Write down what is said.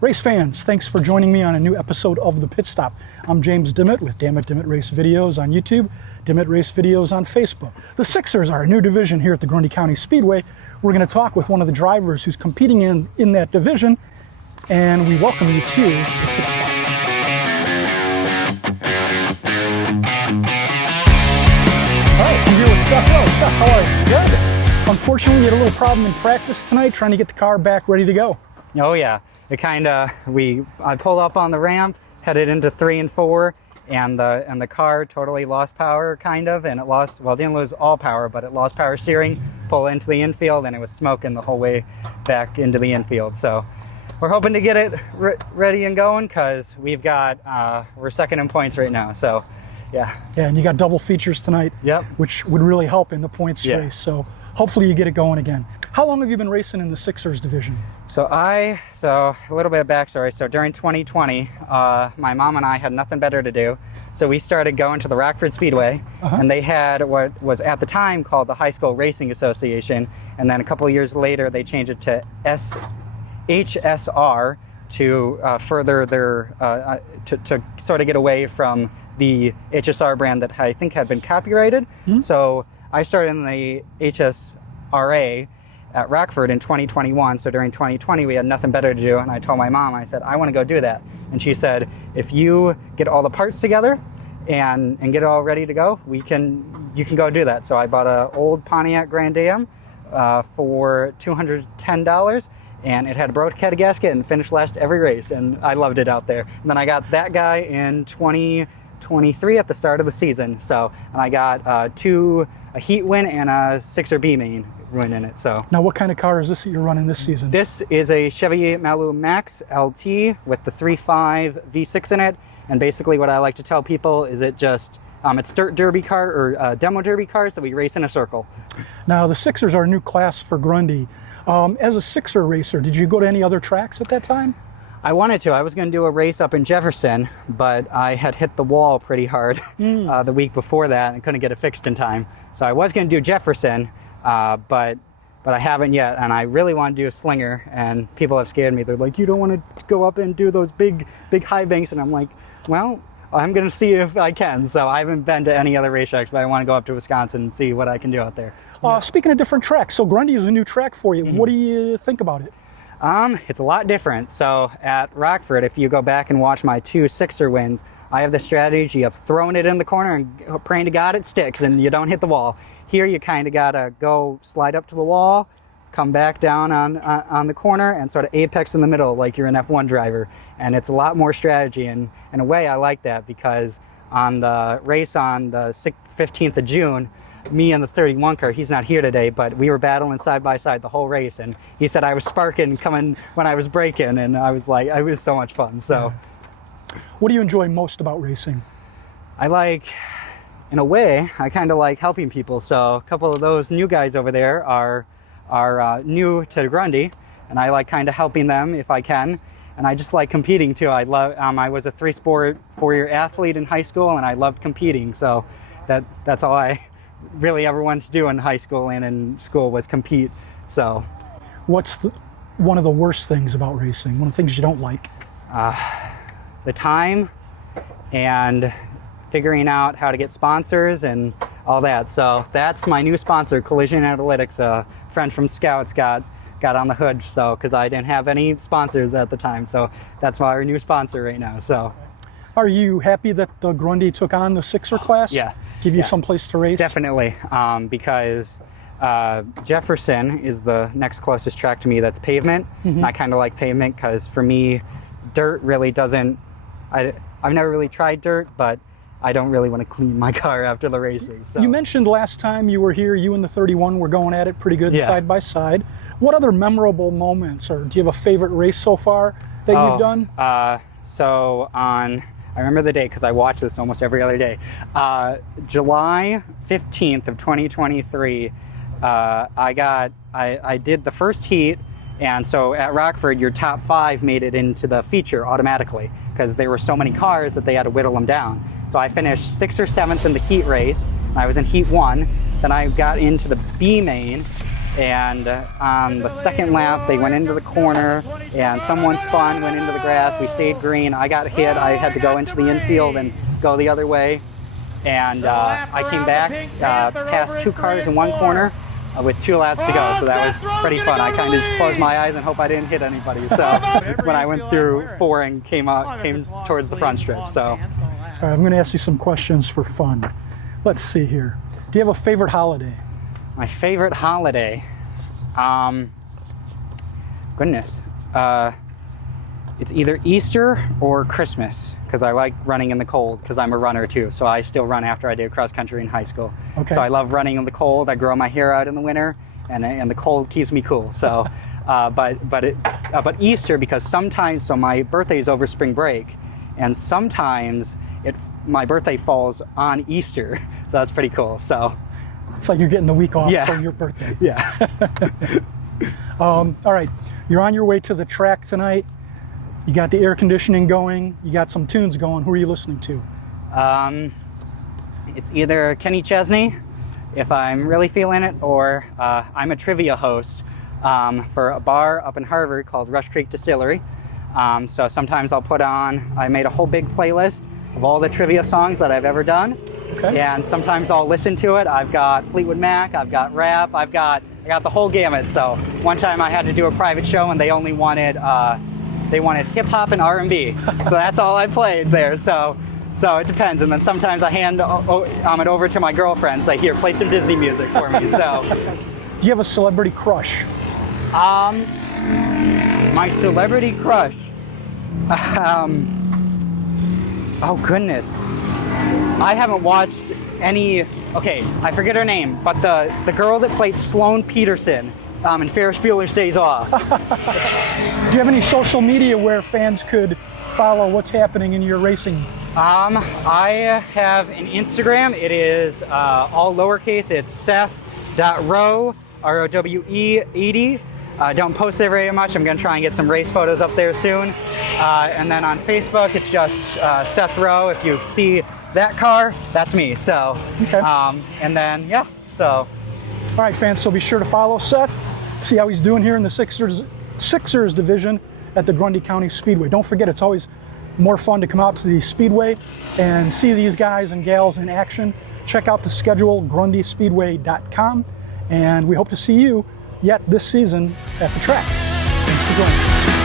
Race fans, thanks for joining me on a new episode of The Pit Stop. I'm James Dimmitt with Damn It Dimmitt Race Videos on YouTube, Dimmitt Race Videos on Facebook. The Sixers are a new division here at the Grundy County Speedway. We're going to talk with one of the drivers who's competing in that division, and we welcome you to The Pit Stop. All right, I'm here with Seth Rowe. Seth, how are you? Good. Unfortunately, we had a little problem in practice tonight trying to get the car back ready to go. Oh yeah, it I pulled up on the ramp, headed into 3 and 4, and the car totally lost power, and it didn't lose all power, but it lost power steering, pulled into the infield, and it was smoking the whole way back into the infield. So we're hoping to get it ready and going, because we're second in points right now. So yeah. Yeah, and you got double features tonight. Yep. Which would really help in the points race. So hopefully you get it going again. How long have you been racing in the Sixers division? So a little bit of backstory. So during 2020, my mom and I had nothing better to do. So we started going to the Rockford Speedway, and they had what was at the time called the High School Racing Association. And then a couple of years later, they changed it to HSR to further their, to sort of get away from the HSR brand that I think had been copyrighted. Mm-hmm. So I started in the HSRA at Rockford in 2021. So during 2020, we had nothing better to do. And I told my mom, I said, I want to go do that. And she said, if you get all the parts together and get it all ready to go, you can go do that. So I bought an old Pontiac Grand Am for $210. And it had a broken gasket and finished last every race. And I loved it out there. And then I got that guy in 2023 at the start of the season. So, and I got a heat win and a Sixer B main win in it. So now, what kind of car is this that you're running this season? This is a Chevy Malibu Max LT with the 3.5 V6 in it. And basically, what I like to tell people is it's dirt derby car or demo derby cars that we race in a circle. Now, the Sixers are a new class for Grundy. As a Sixer racer, did you go to any other tracks at that time? I wanted to. I was going to do a race up in Jefferson, but I had hit the wall pretty hard the week before that and couldn't get it fixed in time. So I was going to do Jefferson, but I haven't yet, and I really want to do a slinger, and people have scared me. They're like, you don't want to go up and do those big high banks, and I'm like, well, I'm going to see if I can. So I haven't been to any other racetracks, but I want to go up to Wisconsin and see what I can do out there. Speaking of different tracks, so Grundy is a new track for you. Mm-hmm. What do you think about it? It's a lot different. So at Rockford, if you go back and watch my 2 Sixer wins, I have the strategy of throwing it in the corner and praying to God it sticks and you don't hit the wall. Here you kind of got to go slide up to the wall, come back down on the corner, and sort of apex in the middle like you're an F1 driver. And it's a lot more strategy. And in a way, I like that, because on the race on the 15th of June, me and the 31 car, he's not here today, but we were battling side by side the whole race, and he said I was sparking coming when I was braking, and I was like, it was so much fun. So what do you enjoy most about racing? In a way, I kind of like helping people. So a couple of those new guys over there are new to Grundy, and I like kind of helping them if I can. And I just like competing too. I was a 3-sport 4-year athlete in high school, and I loved competing. So that's all I really ever wanted to do in high school and in school was compete. So what's one of the worst things about racing? One of the things you don't like? The time and figuring out how to get sponsors and all that. So that's my new sponsor, Collision Analytics. A friend from Scouts got on the hood, so because I didn't have any sponsors at the time. So that's our new sponsor right now. So are you happy that the Grundy took on the Sixer class? Yeah. Give you some place to race? Definitely, because Jefferson is the next closest track to me that's pavement. Mm-hmm. And I kind of like pavement because for me, dirt really doesn't, I've never really tried dirt, but I don't really want to clean my car after the races. So. You mentioned last time you were here, you and the 31 were going at it pretty good side by side. What other memorable moments, or do you have a favorite race so far that you've done? I remember the day because I watch this almost every other day. July 15th of 2023, I did the first heat, and so at Rockford, your top 5 made it into the feature automatically because there were so many cars that they had to whittle them down. So I finished 6th or 7th in the heat race. I was in heat 1. Then I got into the B main, And on the second lap, they went into the corner, and someone spun, went into the grass. We stayed green. I got hit. I had to go into the infield and go the other way. And I came back, past 2 cars in one corner with 2 laps to go. So that was pretty fun. I kind of just closed my eyes and hope I didn't hit anybody. So when I went through 4 and came towards the front stretch. So. All right, I'm going to ask you some questions for fun. Let's see here. Do you have a favorite holiday? My favorite holiday? Goodness. It's either Easter or Christmas, because I like running in the cold, because I'm a runner too. So I still run after I did cross country in high school. Okay. So I love running in the cold. I grow my hair out in the winter, and the cold keeps me cool. So, but Easter, because sometimes, so my birthday is over spring break, and sometimes my birthday falls on Easter. So that's pretty cool. So it's like you're getting the week off from your birthday. Yeah. All right, you're on your way to the track tonight. You got the air conditioning going. You got some tunes going. Who are you listening to? It's either Kenny Chesney, if I'm really feeling it, or I'm a trivia host for a bar up in Harvard called Rush Creek Distillery. So sometimes I'll put on, I made a whole big playlist of all the trivia songs that I've ever done. Okay. And sometimes I'll listen to it. I've got Fleetwood Mac, I've got rap, I got the whole gamut. So one time I had to do a private show and they only wanted hip hop and R&B. So that's all I played there. So it depends. And then sometimes I hand it over to my girlfriend, say, here, play some Disney music for me. So do you have a celebrity crush? My celebrity crush. Oh goodness. I haven't watched any, okay, I forget her name, but the girl that played Sloane Peterson in Ferris Bueller's Days Off. Do you have any social media where fans could follow what's happening in your racing? I have an Instagram. It is all lowercase. It's Seth.Rowe, ROWE 80. Don't post there very much. I'm going to try and get some race photos up there soon. And then on Facebook, it's just Seth Rowe. If you see that car, that's me. So, okay. And then, yeah, so. All right, fans, so be sure to follow Seth, see how he's doing here in the Sixers division at the Grundy County Speedway. Don't forget, it's always more fun to come out to the Speedway and see these guys and gals in action. Check out the schedule, grundyspeedway.com, and we hope to see you yet this season at the track. Thanks for joining us.